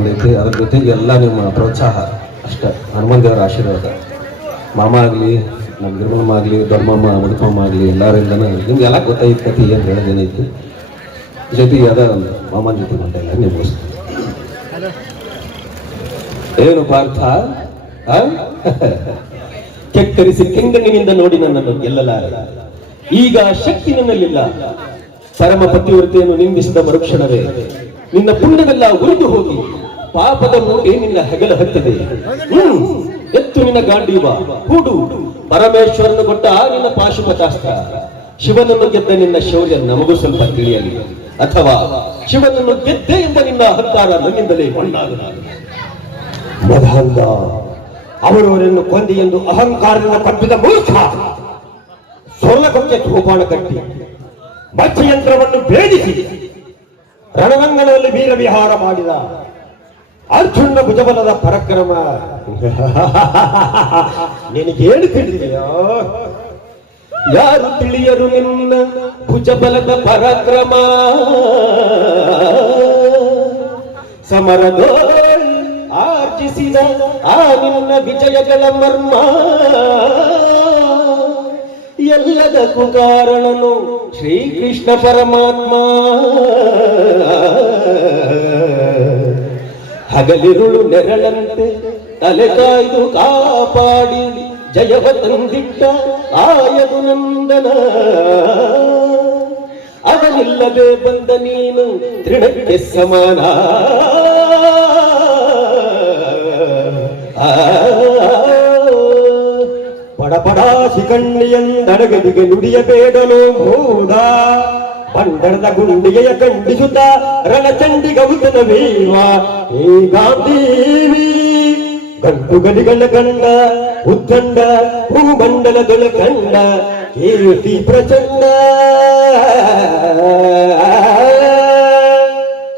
ಒಂದೈತಿ. ಅದ್ರ ಜೊತೆಗೆ ಎಲ್ಲ ನಿಮ್ಮ ಪ್ರೋತ್ಸಾಹ ಅಷ್ಟ, ಹನುಮಂತ ದೇವರ ಆಶೀರ್ವಾದ. ಮಾಮ ಆಗಲಿ, ನಮ್ಮ ಗಿರ್ಮಮ್ಮ ಆಗಲಿ, ದೊಡ್ಡಮ್ಮ ಮುದುಕಮ್ಮ ಆಗಲಿ, ಎಲ್ಲರಿಂದನೂ ನಿಮ್ಗೆ ಎಲ್ಲ ಗೊತ್ತಾಯ್ತು ಕತಿ ಏನು ಹೇಳೋದೇನೈತಿ. ಜೊತೆಗೆ ಅದ ಮಾಮನ ಜೊತೆ ಹೊಂಟಿಲ್ಲ ನೀವು ಏನು ಪಾರ್ಥ ಕೆಕ್ಕರಿಸಿ ಕೆಂಗಣ್ಣಿನಿಂದ ನೋಡಿ ನನ್ನನ್ನು ಗೆಲ್ಲಲಾರ. ಈಗ ಶಕ್ತಿ ನನ್ನಲ್ಲಿಲ್ಲ. ಪರಮ ಪತಿವ್ರತೆಯನ್ನು ನಿಂದಿಸಿದ ಮರುಕ್ಷಣವೇ ನಿನ್ನ ಪುಣ್ಯವೆಲ್ಲ ಉರಿದು ಹೋಗಿ ಪಾಪದ ಮೂಟೆ ನಿನ್ನ ಹೆಗಲ ಹತ್ತದೆ. ಎತ್ತು ನಿನ್ನ ಗಾಂಡೀವ ಹೂಡು. ಪರಮೇಶ್ವರನು ಕೊಟ್ಟ ನಿನ್ನ ಪಾಶುಪತಾಸ್ತ್ರ. ಶಿವನನ್ನು ಗೆದ್ದ ನಿನ್ನ ಶೌರ್ಯ ನಮಗೂ ಸ್ವಲ್ಪ ತಿಳಿಯಲಿ. ಅಥವಾ ಶಿವನನ್ನು ಗೆದ್ದೆ ಎಂಬ ನಿನ್ನ ಅಹಂಕಾರ ನನ್ನಿಂದಲೇ ಮಣ್ಣಾಗಲಾರದು. ಮದಹಂದ ಅವರವರನ್ನು ಕೊಂದಿ ಎಂದು ಅಹಂಕಾರದಿಂದ ಕಟ್ಟಿದ ಮೂರ್ಖ. ಸೊಲ್ಲಕೊಕ್ಕೆ ಸೋಪಾನ ಕಟ್ಟಿ ಮತ್ಸ್ಯಯಂತ್ರವನ್ನು ಭೇದಿಸಿ ರಣರಂಗಣದಲ್ಲಿ ವೀರ ವಿಹಾರ ಮಾಡಿದ ಅರ್ಜುನ ಭುಜಬಲದ ಪರಾಕ್ರಮ ನಿನಗೇನು ತಿಳಿದೆಯೋ? ಯಾರು ತಿಳಿಯರು ನಿನ್ನ ಭುಜಬಲದ ಪರಾಕ್ರಮ. ಸಮರದೋ ಆರ್ಜಿಸಿದ ಆ ನಿನ್ನ ವಿಜಯಗಳ ಮರ್ಮ. ಎಲ್ಲದಕ್ಕೂ ಕಾರಣನು ಶ್ರೀಕೃಷ್ಣ ಪರಮಾತ್ಮ. ಹಗಲಿರುಳು ನೆರಳಂತೆ ತಲೆ ಕಾಯ್ದು ಕಾಪಾಡಿ ಜಯವ ತಂದಿಟ್ಟ ಆಯದು ನಂದನ. ಅವನಿಲ್ಲದೆ ಬಂದ ನೀನು ತೃಣಕ್ಕೆ ಸಮಾನ. ಪಡಪಡಾಸಿ ಕಣ್ಣಿಯಂದಡಗದಿಗೆ ನುಡಿಯಬೇಡಲು ಮೂಢ. ಪಂಡರದ ಗುಂಡಿಗೆಯ ಖಂಡಿಸುತ್ತ ರಣಚಂಡಿಗೌತನ ವೀವ. ಈ ಗಾಂಧೀವಿ ಗಂಟು ಗಡಿಗಳ ಕಂಡ ಉದ್ದಂಡ ಭೂಮಂಡಲದೊಳ ಕಂಡ ಕೀರ್ತಿ ಪ್ರಚಂಡ.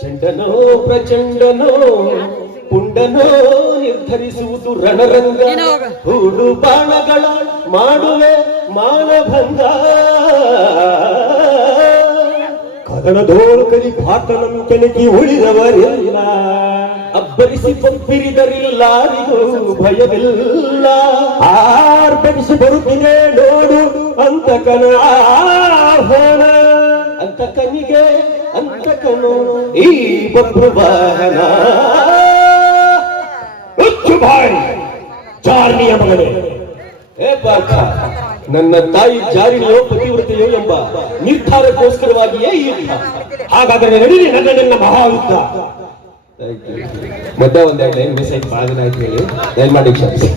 ಚಂಡನೋ ಪ್ರಚಂಡನೋ ಪುಂಡನೋ ನಿರ್ಧರಿಸುವುದು ರಣರಂಗ. ಹೂಡು ಬಾಣಗಳ ಮಾಡುವೆ ಮಾನಭಂಗ. ಕದನದೋಳು ಕಲಿ ಪಾಟನಂ ಕೆಣಕಿ ಉಳಿದವರಿಲ್ಲ. ಅಬ್ಬರಿಸಿ ಬೊಬ್ಬಿರಿದರಿಲ್ಲಾರಿಗೂ ಭಯವಿಲ್ಲ. ಆರ್ಭಟಿಸಿ ಬರುತ್ತಿದೆ ನೋಡು ಅಂತಕನ ಆಹ್ವಾನ. ಅಂತಕನಿಗೆ ಅಂತಕನು ಈ ಬೊಬ್ಬು ವಾಹನ. ಜಾರಿಯ ಮಗನೇ, ಹೇ ಪಾರ್ಥ, ನನ್ನ ತಾಯಿ ಜಾರಿಣಿಯೋ ಪತಿವ್ರತೆಯೋ ಎಂಬ ನಿರ್ಧಾರಕ್ಕೋಸ್ಕರವಾಗಿಯೇ ಈ ಯುದ್ಧ. ಹಾಗಾದರೆ ನಡೀಲಿ ನನ್ನ ಮಹಾಯುದ್ಧ. ಮಧ್ಯ ಒಂದೆರಡು ಲೈನ್ ಮಿಸ್ ಆಯ್ತು, ಹೇಳಿ ದಯಮಾಡಿ ಕ್ಷಮಿಸಿ.